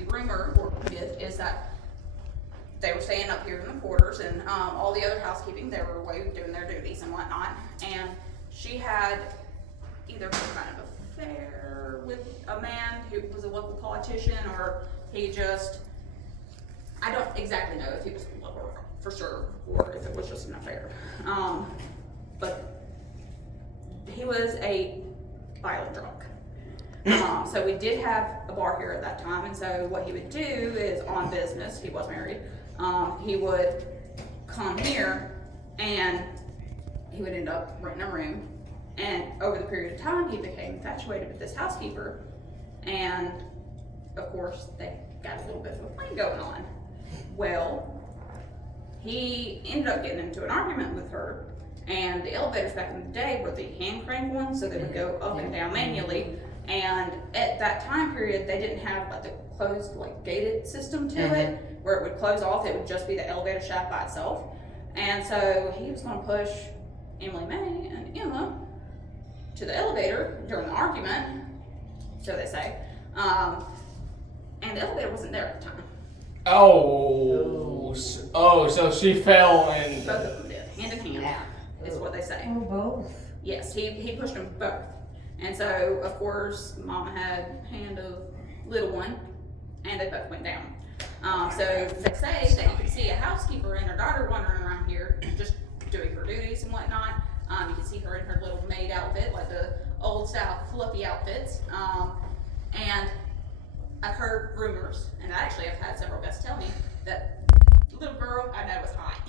the rumor or myth is that they were staying up here in the quarters, and all the other housekeeping, they were away doing their duties and whatnot. And she had either some kind of affair with a man who was a local politician, or he just, I don't exactly know if he was a lover for sure, or if it was just an affair. But he was a violent drunk. So we did have a bar here at that time, and so what he would do is, on business, he was married, he would come here and he would end up renting a room, and over the period of time he became infatuated with this housekeeper, and of course they got a little bit of a fling going on. Well, he ended up getting into an argument with her, and the elevators back in the day were the hand crank ones, so they would go up and down manually. And at that time period, they didn't have like the closed, like gated system to it, where it would close off. It would just be the elevator shaft by itself. And so he was going to push Emily May and Emma to the elevator during the argument, so they say. And the elevator wasn't there at the time. Oh, so she fell and Both of them did, hand in hand, is what they say. Oh, both. Yes, he pushed them both. And so, of course, Mama had hand of little one, and they both went down. So they say that you can see a housekeeper and her daughter wandering around here, just doing her duties and whatnot. You can see her in her little maid outfit, like the old style fluffy outfits. And I've heard rumors, and actually I've had several guests tell me that the little girl, I know was hot.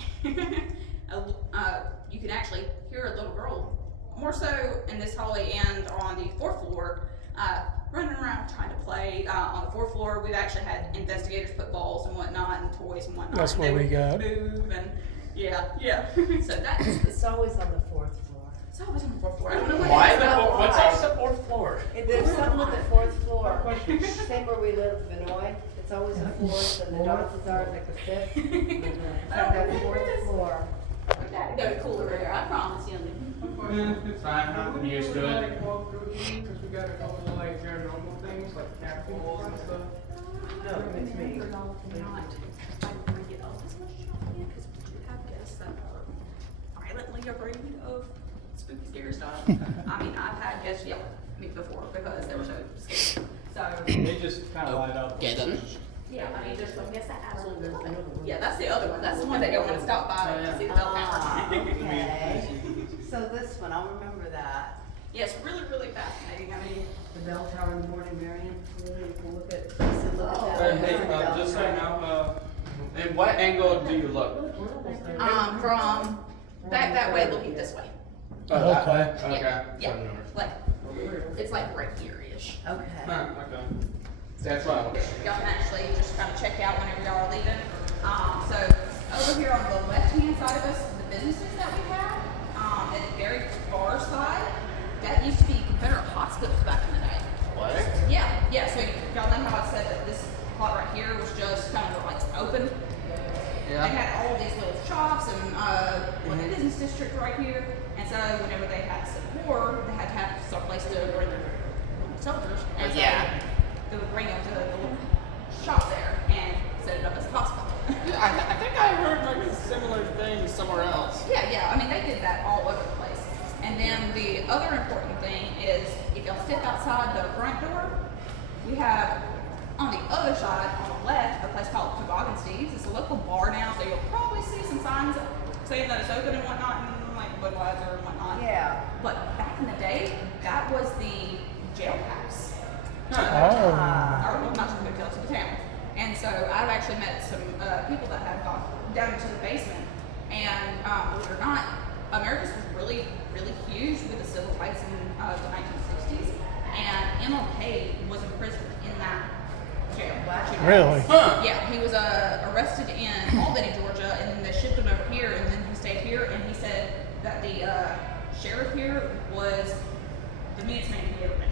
You can actually hear a little girl, more so in this hallway and on the 4th floor, running around trying to play. On the 4th floor, we've actually had investigators put balls and whatnot and toys and whatnot. That's what we got. Move and yeah. So that's It's always on the 4th floor. it's always on the 4th floor. I don't know what why it is. what's on the 4th floor? There's something on the 4th floor. Same where we live, Vinoy. It's always the 4th, and the Dorothy's are like the 5th. That 4th floor. We gotta go to cooler air, I promise you. It's fine, I'm used to it. Because we got a couple like paranormal things like cat balls and stuff. No, it's me. Not bring it up as much as y'all can, because we do have guests that are violently afraid of spooky, scary stuff. I mean, I've had guests yell at me before because they were so scared. So, They just kind of light up. Get them. yeah, I mean, there's some guests that absolutely love it. Yeah, that's the other one. That's the one that don't want to stop by to see the bell tower. Okay. So this one, I'll remember that. Yes, really, really fascinating. I mean, The bell tower in the morning, Marion. You can look at. Hey, just so you know, And what angle do you look? from back that way, looking this way. Oh, that way? Okay. Okay. Yeah, like, it's like right here-ish. Okay. Huh, okay. That's what I want. Y'all can actually just kind of check out whenever y'all are leaving. So over here on the left-hand side of us, the businesses that we have, at the very far side, that used to be Confederate hospitals back in the day. What? Yeah. So y'all know how I said that this plot right here was just kind of like open. They had all these little shops and like a business district right here. And so whenever they had civil war, they had to have some place to bring their soldiers. And so they would bring them to the little shop there and set it up as a hospital. I think I heard like a similar thing somewhere else. Yeah. I mean, they did that all over the place. And then the other important thing is, if y'all step outside the front door, we have on the other side, on the left, a place called Toboggan Steve's. It's a local bar now, so you'll probably see some signs saying that it's open and whatnot, and like Budweiser and whatnot. Yeah. But back in the day, that was the jailhouse. Oh. Or well, not to the hotel, to the town. And so I've actually met some people that have gone down into the basement, and believe it or not, Americus was really, really huge with the civil rights in the 1960s, and MLK was imprisoned in that jail. Really? Huh. Yeah, he was arrested in Albany, Georgia, and then they shipped him over here, and then he stayed here, and he said that the sheriff here was the meanest man he ever met.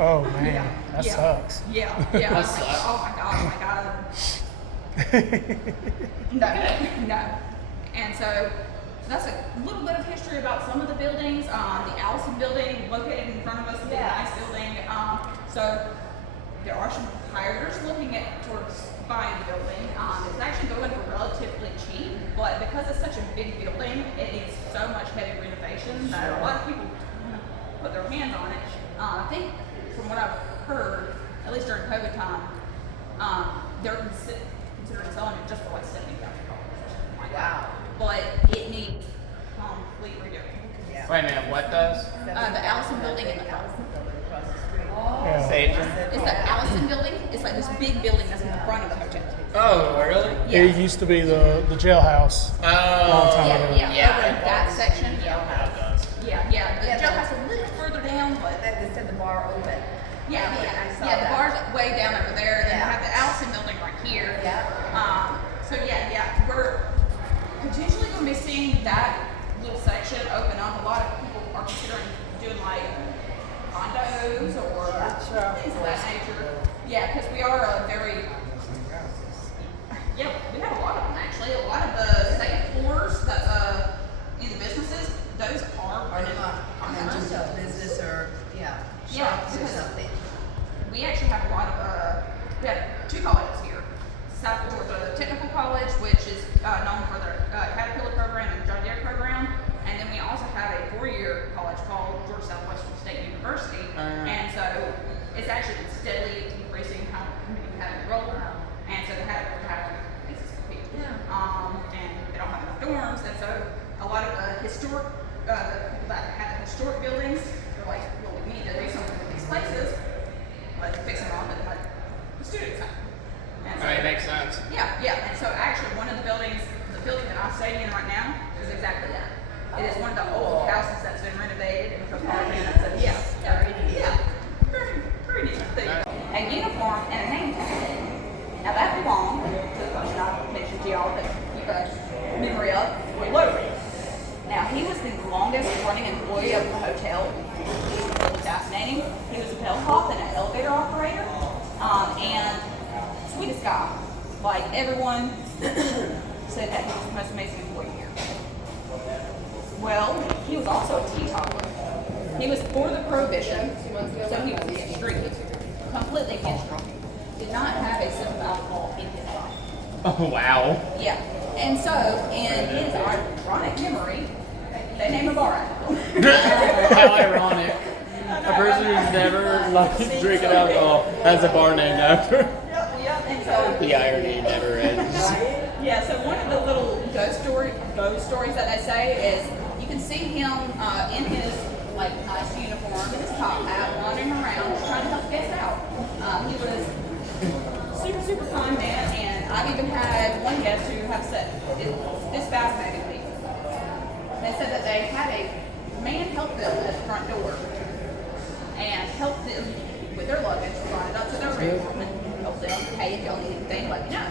Oh man, that sucks. Yeah. I was like, sucks. oh my god. No. And so that's a little bit of history about some of the buildings. The Allison building, located in front of us, is a nice building. So there are some competitors looking at tour buying the building. It's actually going for relatively cheap, but because it's such a big building, it needs so much heavy renovation that a lot of people put their hands on it. I think from what I've heard, at least during COVID time, they're considering selling it just for like $70,000 or something like that. But it needs complete redoing. Yeah. Wait a minute, what does? The Allison building in the front. Allison building across the street. Yeah. Sage? It's the Allison building. It's like this big building that's in the front of the hotel. Oh, really? Yeah. It used to be the jailhouse. Oh, Long time Yeah, ago. yeah, Yeah. over in that section. Yeah, That does. yeah. The Yeah, jailhouse a little further down, but They said the bar open. yeah, I saw the that. bar's way down over there, and then Yeah. we have the Allison building right here. Yeah. So we're potentially going to be seeing that little section open up. A lot of people are considering doing like condos or things of that nature. Yeah, because we are a very we have a lot of them actually. A lot of the second floors that in the businesses, those are rented condos. Business or, Yeah, shops or because something. we actually have a lot of we have two colleges here. South Georgia Technical College, which is known for their Caterpillar program and John Deere program, and then we also have a 4-year college called Georgia Southwestern State University, and so it's actually been steadily increasing how many we have enrolled, and so they have places for people, and they don't have enough dorms, and so a lot of the historic, the people that have the historic buildings, they're like, well, we need to do something with these places, like fix them up and like the students have. And so, It makes sense. yeah, and so actually one of the building that I'm staying in right now is exactly that. It is one of the old houses that's been renovated and apartment. Very neat thing. A uniform and a name tag. Now that belonged to the person I mentioned to y'all that you guys memory of, Roy Lowery. Now he was the longest running employee of the hotel. He's really fascinating. He was a bellhop and an elevator operator, and sweetest guy. Like everyone said that he was the most amazing employee here. Well, he was also a teetotaler. He was for the prohibition, so he was extremely, completely against drinking. Did not have a sip of alcohol in his life. Oh, wow. Yeah, and so in his ironic memory, they named a bar after him. How ironic. A person who's never liked drinking alcohol has a bar named after. Yep, and so The irony never ends. yeah, so one of the little ghost stories that they say is you can see him in his like nice uniform and his top hat wandering around just trying to help guests out. He was super kind man, and I've even had one guest who have said this fascinatingly. They said that they had a man help them at the front door and help them with their luggage, brought it up to their room and help them, hey, if y'all need anything, let me know.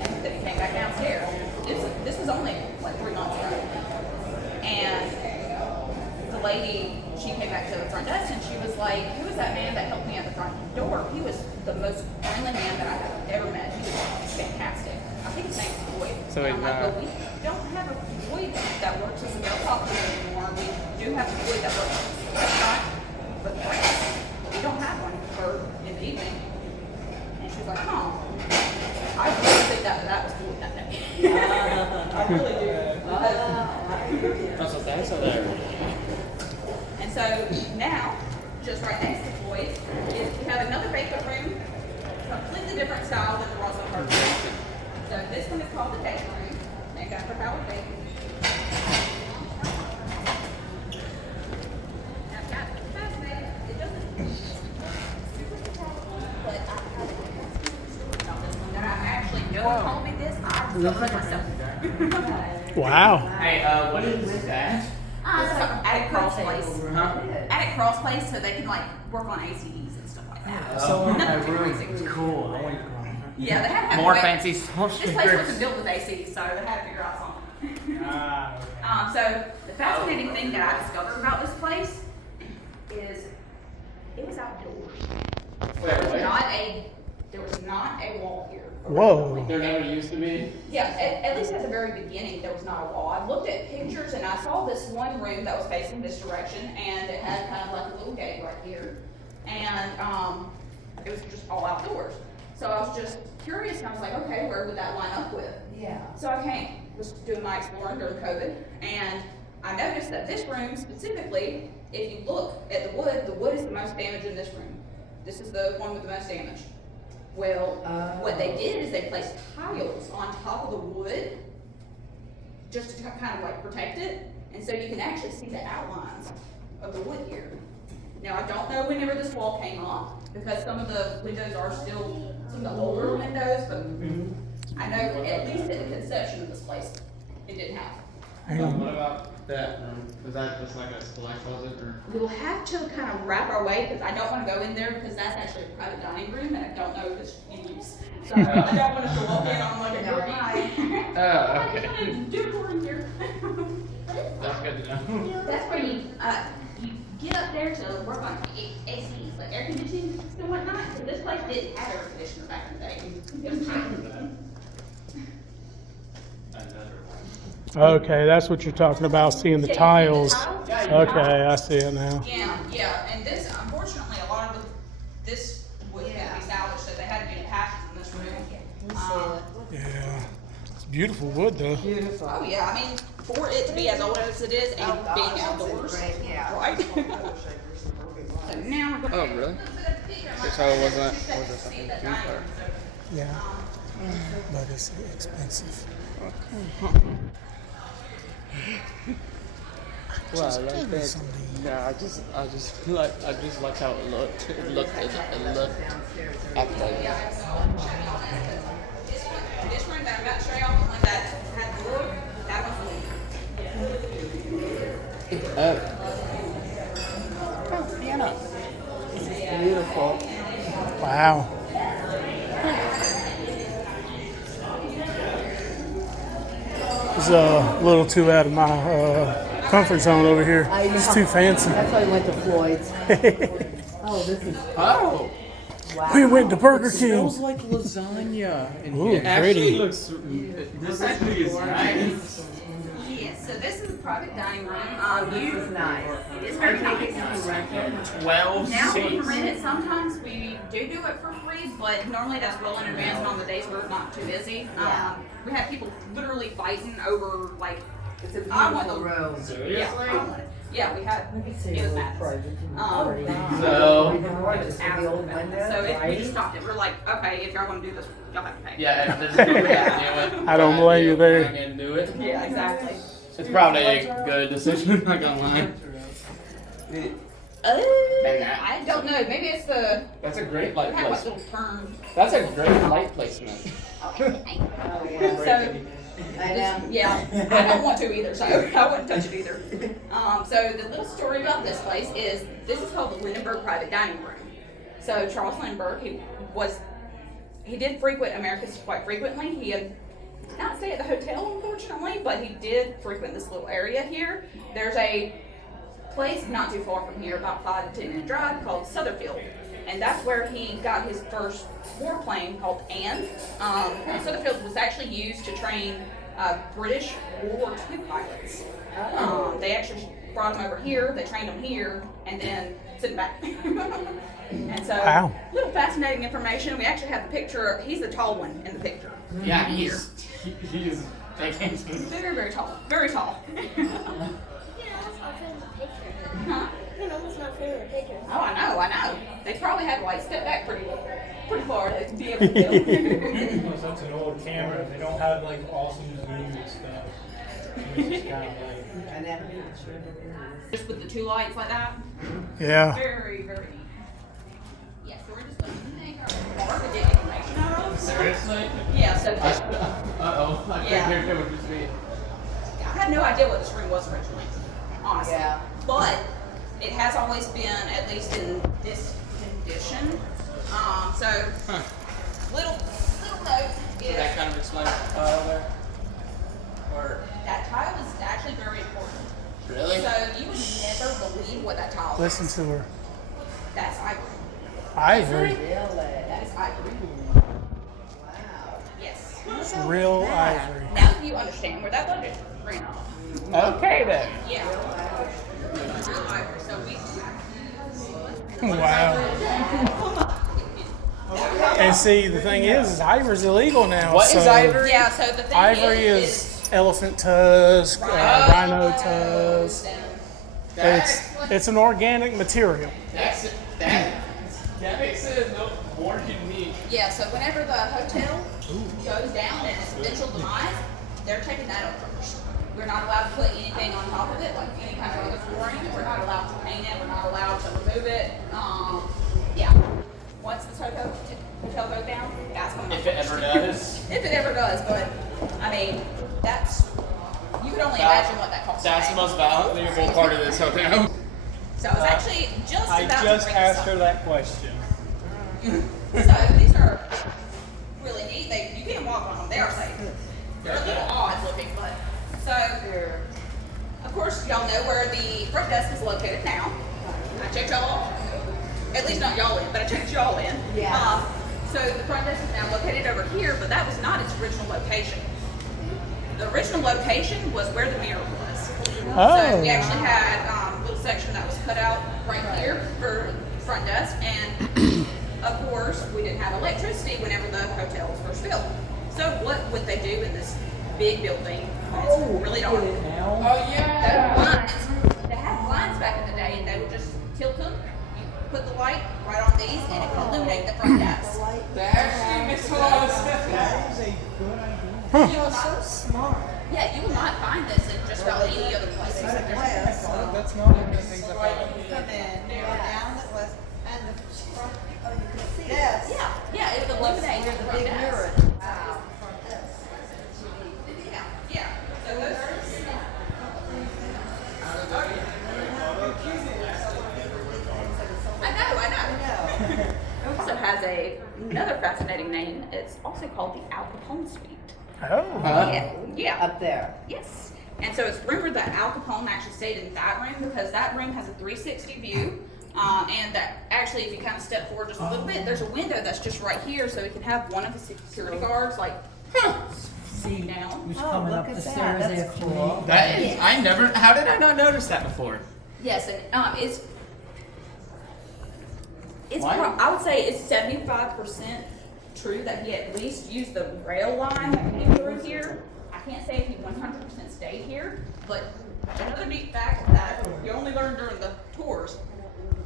And then he came back downstairs. This was only like 3 months ago. And the lady, she came back to the front desk and she was like, who was that man that helped me at the front door? He was the most friendly man that I have ever met. He was fantastic. I think his name's Boyd. So And I'm like, well, we don't have a Boyd that works as a bellhop anymore. We do have a Boyd that works at the restaurant, but we don't have one for in the evening. And she was like, oh, I really think that was Boyd that day. I really do. That's hilarious. And so now, just right next to Boyd's, is we have another banquet room, completely different style than the Roswell Park room. So this one is called the Cake Room, named after Howard Bacon. Now, guys, it's fascinating. It doesn't super tell, but I have a story about this one that I actually know told me this. I discovered myself. Wow. Hey, what is that? Attic crawl space. Huh? Attic crawl space so they can like work on ACDs and stuff like that. So Nothing too crazy. Cool. Yeah, they had to have More to wait. fancy This place speakers. wasn't built with AC, so they had to figure out something. Ah, So the fascinating thing that I discovered about this place is it was outdoors. There was not a wall here. Whoa. There never used to be. Yeah, at least at the very beginning, there was not a wall. I looked at pictures and I saw this one room that was facing this direction, and it had kind of like a little gate right here, and it was just all outdoors. So I was just curious, and I was like, okay, where would that line up with? Yeah. So was doing my exploring during COVID, and I noticed that this room specifically, if you look at the wood is the most damaged in this room. This is the one with the most damage. Well, what they did is they placed tiles on top of the wood just to kind of like protect it, and so you can actually see the outlines of the wood here. Now, I don't know whenever this wall came up, because some of the windows are still some of the older windows, but I know at least in the conception of this place, it didn't happen. What about that room? Was that just like a select closet or? We'll have to kind of wrap our way, because I don't want to go in there, because that's actually a private dining room, and I don't know if it's in use. So I don't want us to walk in on like a door. Oh, okay. Do a tour in here. That's good to know. That's where you get up there to work on AC, like air conditioning and whatnot. So this place didn't have air conditioner back in the day. It was tiny. Okay, that's what you're talking about, seeing the Yeah, tiles. you see the tiles? Okay, I see it now. Yeah, and this, unfortunately, a lot of this wood had to be salvaged, so they had to do patches in this room. Yeah, it's beautiful wood though. Beautiful. Oh yeah, I mean, for it to be as old as it is and being outdoors, Yeah. right? So now we're Oh, really? So it wasn't something too far. Yeah, but it's expensive. Well, I like that. Yeah, I just like how it looked. It looked Downstairs. appetizing. this room that I'm about to show y'all, the one that had the wood, that one's Oh, piano. Beautiful. Wow. It's a little too out of my comfort zone over here. It's too fancy. That's why I went to Floyd's. Oh, this is Oh, wow. We went to Burger it King. smells like lasagna. And Ooh, it actually pretty. looks. This actually is nice. Yes, so this is a private dining room. This is nice. It is I very take it nice. to rent it. 12 Now we can seats. rent it sometimes. We do it for free, but normally that's well in advance and on the days we're not too busy. Yeah. We have people literally fighting over like, It's a I want beautiful the room. Seriously? yeah, we had, Let me see it was a little madness. private. So- Gorgeous with the old windows, So we right? just stopped it. We're like, okay, if y'all want to do this, y'all have to pay. Yeah, if there's no way to do it. I don't blame you there. I can do it. Yeah, exactly. It's probably a good decision, not gonna lie. I don't know. Maybe it's the That's a great we light have like placement. little turn. That's a great light placement. Oh, yeah. So. I know. Yeah, I don't want to either, so I wouldn't touch it either. So the little story about this place is, this is called the Lindenberg Private Dining Room. So Charles Lindbergh, he did frequent Americus quite frequently. He had not stay at the hotel, unfortunately, but he did frequent this little area here. There's a place not too far from here, about 5 to 10 minute drive, called Sutherfield. And that's where he got his first warplane called Anne. Sutherfield was actually used to train British World War II pilots. They actually brought him over here, they trained him here, and then sent him back. And so, Wow. little fascinating information. We actually have the picture. He's the tall one in the picture. Yeah, Here. he's taking. Very, very tall. Very tall. Huh? Oh, I know. They probably had to like step back pretty far to be able to film. Plus, that's an old camera. They don't have like awesome zoom and stuff. It's just kind of like. And then- Just with the two lights like that. Yeah. Very, very neat. Yeah, so we're just going to make our bar to get information out of. Seriously? Yeah, so Uh-oh. I Yeah. figured it would just be. I had no idea what this room was originally, honestly. Yeah. But it has always been, at least in this condition. So little note Did is that kind of explain there? Or that tile is actually very important. really? So you would never believe what that tile is. Listen to her. That's ivory. Ivory. Really? That is ivory. Wow. Yes. Real ivory. Now you understand where that logo ran off. Okay then. Yeah. Real ivory. So we. Wow. And see, the thing is ivory's illegal now. What is so ivory? Yeah, so the thing Ivory is elephant tusk, rhino tusk. It's an organic material. That makes it more unique. yeah, so whenever the hotel goes down in its eventual demise, they're taking that over first. We're not allowed to put anything on top of it, like any kind of other flooring. We're not allowed to paint it. We're not allowed to remove it. Yeah. Once this hotel goes down, that's coming. If it ever does. If it ever does, but I mean, that's you can only imagine what that costs. That's the most valuable part of this hotel. So it's actually just I about just to bring this asked her up. that question. So these are really neat. You can't walk on them. They are safe. They're a little odd looking, but so of course y'all know where the front desk is located now. I checked y'all, at least not y'all in, but I checked y'all in. Yeah. So the front desk is now located over here, but that was not its original location. The original location was where the mirror was. So we actually had a little section that was cut out right here for the front desk, and of course we didn't have electricity whenever the hotel was first built. So what would they do in this big building when it's really dark? Oh yeah. They had blinds back in the day, and they would just tilt them. You put the light right on these, and it would illuminate the front desk. That actually makes a lot of sense. That is a good idea. You will not, yeah, you will not find this in just about any other place. That's not one of the things I thought. Come in, down the west, and the front, Oh, you can see it. yes. Yeah, it would illuminate the front Big desk. mirror. Wow. Yeah. So those are. I know. It also has another fascinating name. It's also called the Al Capone Suite. Yeah. Up there. Yes. And so it's rumored that Al Capone actually stayed in that room because that room has a 360 view. And that actually, if you kind of step forward just a little bit, there's a window that's just right here, so we can have one of the security guards like see down. Who's Oh, coming look up the at that. stairs That's after cool. me? That is, I never. How did I not notice that before? Yes, and it's Why? I would say it's 75% true that he at least used the rail line that came through here. I can't say if he 100% stayed here, but another neat fact that you only learn during the tours,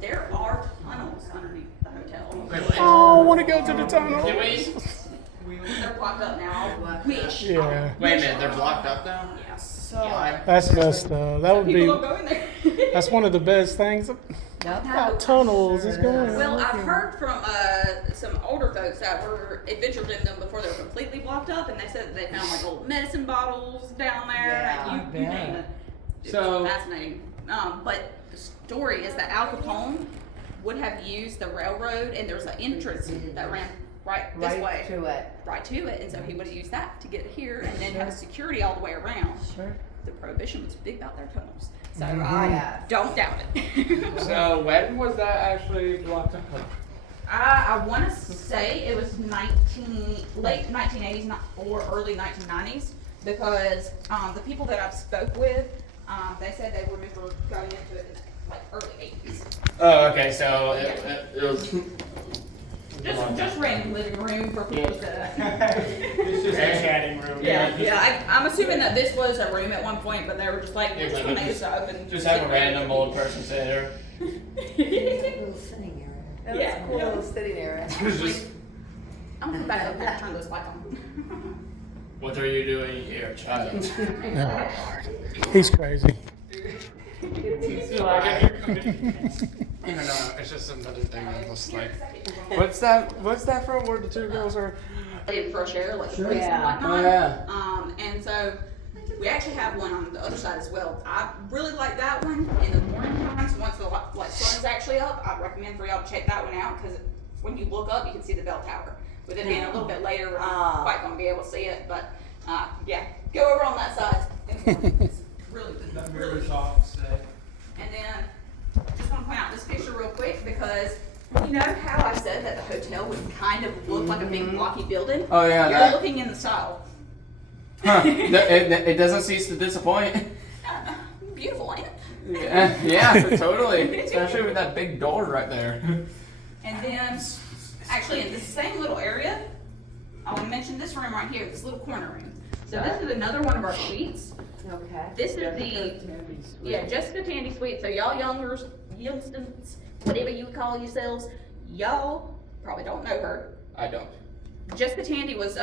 there are tunnels underneath the hotel. Wait, wait. Oh, I want to go to the tunnel. Can we? They're blocked up now. I wish. Yeah, Wait a minute. They're blocked up now. Yes. Yeah, that's messed up. That would be. People don't go in there. That's one of the best things about tunnels is going. Well, I've heard from some older folks that were adventured in them before they were completely blocked up, and they said that they found like old medicine bottles down there. Yeah, and you name it. It's So- fascinating. But the story is that Al Capone would have used the railroad, and there's an entrance that ran right this way, Right to it. right to it, and so he would have used that to get here, and then have security all the way around. Sure. The prohibition was big about their tunnels, so Yeah. I don't doubt it. So when was that actually blocked up? I want to say it was late 1980s or early 1990s because the people that I've spoke with, they said they remember going into it in like early 80s. Oh, okay. So it was. Just random living room for people to. It's just a chatting room. Yeah. I'm assuming that this was a room at one point, but they were just like, Yeah, we're just but gonna make this up and Just have a random old person sit there. Little sitting area. That's Yeah, a cool yeah. little sitting area. It's just, I'm gonna come back up here and turn this light on. what are you doing here, child? He's crazy. I don't know. It's just another thing. I'm just like, what's that from? Where the two girls are? In fresh air, like the breeze and Yeah. whatnot. Oh, yeah. And so we actually have one on the other side as well. I really like that one in the morning times. Once the sun is actually up, I'd recommend for y'all to check that one out because when you look up, you can see the bell tower. With it being a little bit later, we're not quite gonna be able to see it, but yeah, go over on that side. It's really good. That mirror's off today. And then, just want to point out this picture real quick because you know how I said that the hotel would kind of look like a big blocky building? Oh, yeah, You're that- looking in the style. Huh. It doesn't cease to disappoint. Beautiful, ain't it? Yeah, totally. Especially with that big door right there. And then, Actually, in the same little area, I want to mention this room right here, this little corner room. So this is another one of our suites. Okay. This is Jessica Tandy suite. So y'all youngsters, whatever you call yourselves, y'all probably don't know her. I don't. Jessica Tandy was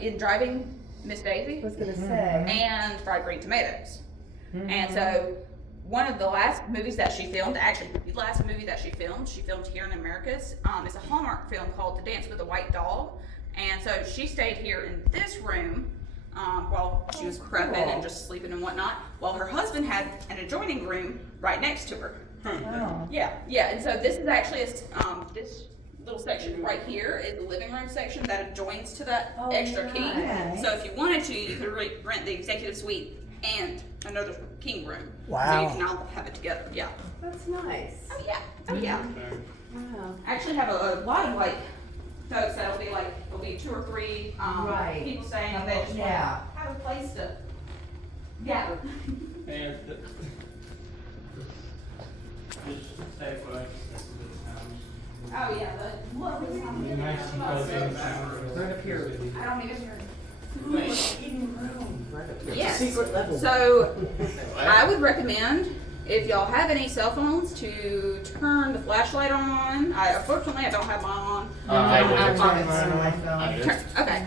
in Driving Miss Daisy I was gonna say. and Fried Green Tomatoes. And so one of the last movies that she filmed, actually the last movie that she filmed here in Americus, is a Hallmark film called To Dance with a White Doll. And so she stayed here in this room while she was prepping and just sleeping and whatnot, while her husband had an adjoining room right next to her. Oh. Yeah, and so this is actually this little section right here is the living room section that adjoins to that extra king. nice. So if you wanted to, you could rent the executive suite and another king room. So Wow. you can all have it together. Yeah. That's nice. Oh yeah. Wow. I actually have a lot of like folks that'll be like, there'll be 2 or 3 Right. people staying and they just want Yeah. to have a place to gather. And just stay away. Oh yeah, the lovely time. Nice and cozy and sound. Right up here. I don't even hear Right up here. Yes. Secret level. So I would recommend, if y'all have any cell phones, to turn the flashlight on. Unfortunately, I don't have mine on. I don't have do. mine. I do. Okay,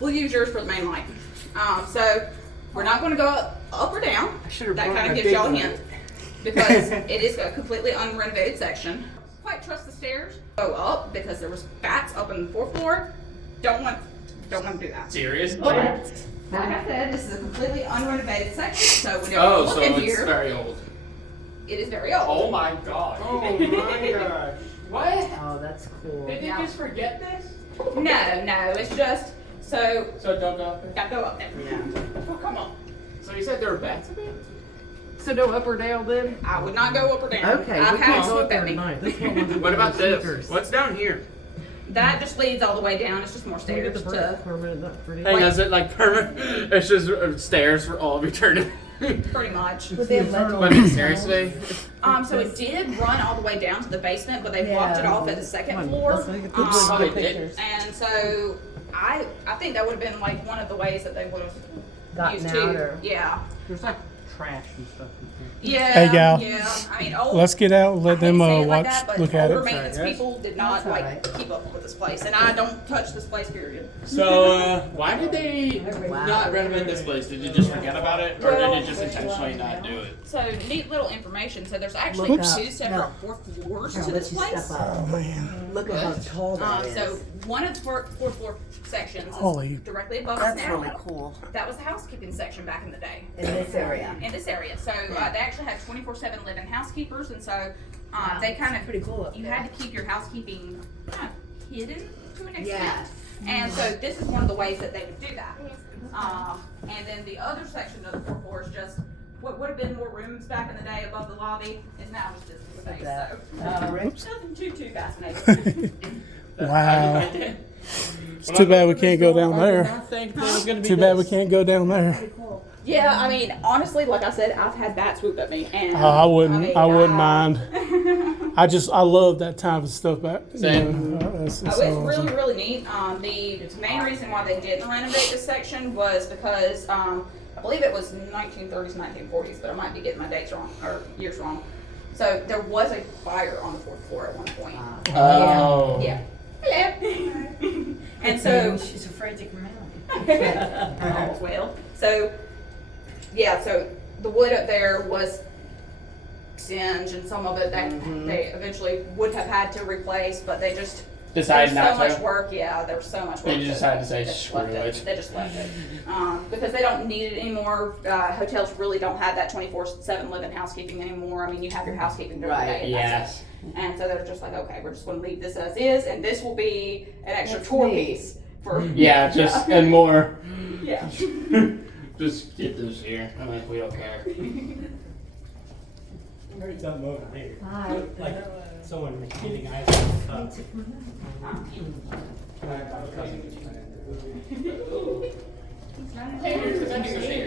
we'll use yours for the main light. So we're not going to go up or down. That kind of gives y'all a hint, because it is a completely unrenovated section. Quite trust the stairs. Go up because there was bats up on the 4th floor. Don't want to do that. Serious? But like I said, this is a completely unrenovated section, so whenever you Oh, look so in it's here, very old. it is very old. Oh my god. Oh my gosh. What? Oh, that's cool. Did you just forget this? No, it's just so. So don't go up there? Gotta go up there. Yeah. Oh, come on. So you said there were bats in there? So no up or down then? I would not go up or down. Okay, I've we had can't it go swoop up there at me. tonight. This one was What about this? sneakers. What's down here? That just leads all the way down. It's just more Can we get stairs the to brick permanent? That's pretty. Hey, is it like permanent? It's just stairs for all of eternity. pretty much. Would they have let But seriously? So it did run all the way down to the basement, but they blocked it off at the 2nd floor. Let's look at Oh, the they did? And so I think that would have been like one of the ways that they would have Gotten used out to. or- Yeah. There's like trash and stuff in Yeah. Hey, gal. Yeah. I mean, old. Let's get out and I let hate them to say it watch, like that, but look at older it. maintenance people did not That's all like right. keep up with this place, and I don't touch this place. Period. So, why did they not renovate this place? Did you just forget about it? Or did you just intentionally not do it? So neat little information. So there's actually Look 2 up. separate No. 4th floors Here, to let this you place. step up. Oh man, Look at how tall that is. So one of the 4th floor sections Holy- is directly above us That's now. really cool. That was the housekeeping section back in the day. In this area. In this area. So they actually had 24/7 living housekeepers, and so they kind of Pretty cool up you there. had to keep your housekeeping kind of hidden to an extent. Yes. And so this is one of the ways that they would do that. And then the other section of the 4th floor is just what would have been more rooms back in the day above the lobby is now just this space. that. So nothing too fascinating. wow. It's too bad we can't go down there. Too bad we can't go down there. Yeah, I mean, honestly, like I said, I've had bats swoop at me, and I wouldn't mind. mind. I love that type of stuff back. Same. It's Oh, it's awesome. really, really neat. The main reason why they didn't renovate this section was because I believe it was 1930s, 1940s, but I might be getting my dates wrong or years wrong. So there was a fire on the 4th floor at one point. Oh. Yeah. Hello. And so, She's afraid to come out. oh, well, so yeah, so the wood up there was singed, and some of it they eventually would have had to replace, but they just Decided there's so not much to? work. Yeah, there was so much work. They just decided to say, they just "Screw left it." They just left it because they don't need it anymore. Hotels really don't have that 24/7 living housekeeping anymore. I mean, you have your housekeeping during the Right. day. And Yes. that's it. And so they're just like, okay, we're just going to leave this as is, and this will be an extra That's tour neat. piece for Yeah, just, and more. yeah. Just get this here. I mean, we don't care. There's something over there. Hi. Like someone getting ice on the cup. Hey, here's the vending machine.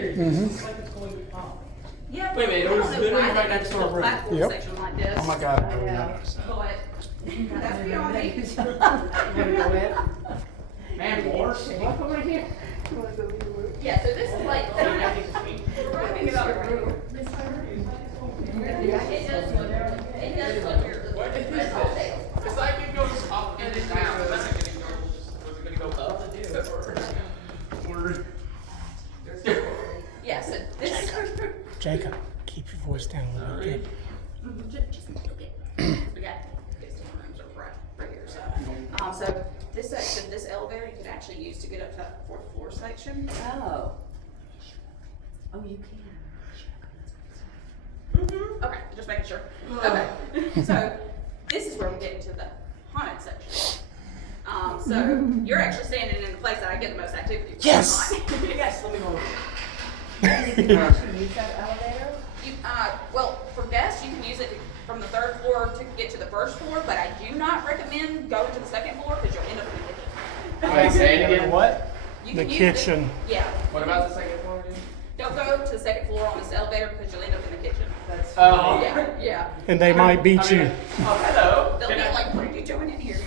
It's like it's going to pop. Yeah, Wait a minute, it I don't was know literally why right they next did to our the room. platform Yep. section like this. Oh my god. Yeah. But That's beyond me. You wanna go in? Man, horse. Walk over here. You wanna go in? Yeah, so this is like, we're wrapping it up right here. It does look weird. What is this? It's like it goes up and then down. Was it gonna go up? Or Yeah, so this is. Jacob, keep your voice down a little bit. Just a little bit. We got these two rooms are right here. So this section, this elevator, you could actually use to get up to that fourth floor section. Oh. Oh, you Okay, just making sure. Okay, so this is where we get into the haunted section. So you're actually standing in the place that I get the most activity. Yes! Yes, let me go. can. You can actually use that elevator? You, well, for guests, you can use it from the third floor to get to the first floor, but I do not recommend going to the second floor because you'll end up in the kitchen. wait, say it again. What? You The can use kitchen. It, yeah. What about the second floor again? Don't go to the second floor on this elevator because you'll end up in the kitchen. That's. Oh. Yeah. And they might beat you. Oh, hello. They'll be like, what are you doing in here?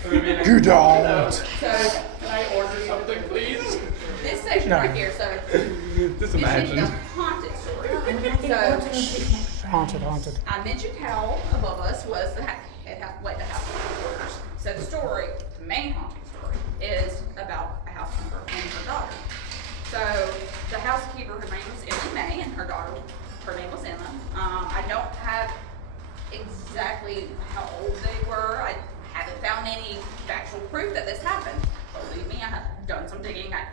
You don't. So Can I order something, please? this section No. right here, so Just this is the imagine. haunted story. So Haunted. I mentioned how above us was the the house quarters. So the story, the main haunting story, is about a housekeeper and her daughter. So the housekeeper, her name was Emily May, and her daughter, her name was Emma. I don't have exactly how old they were. I haven't found any factual proof that this happened. Believe me, I have done some digging. I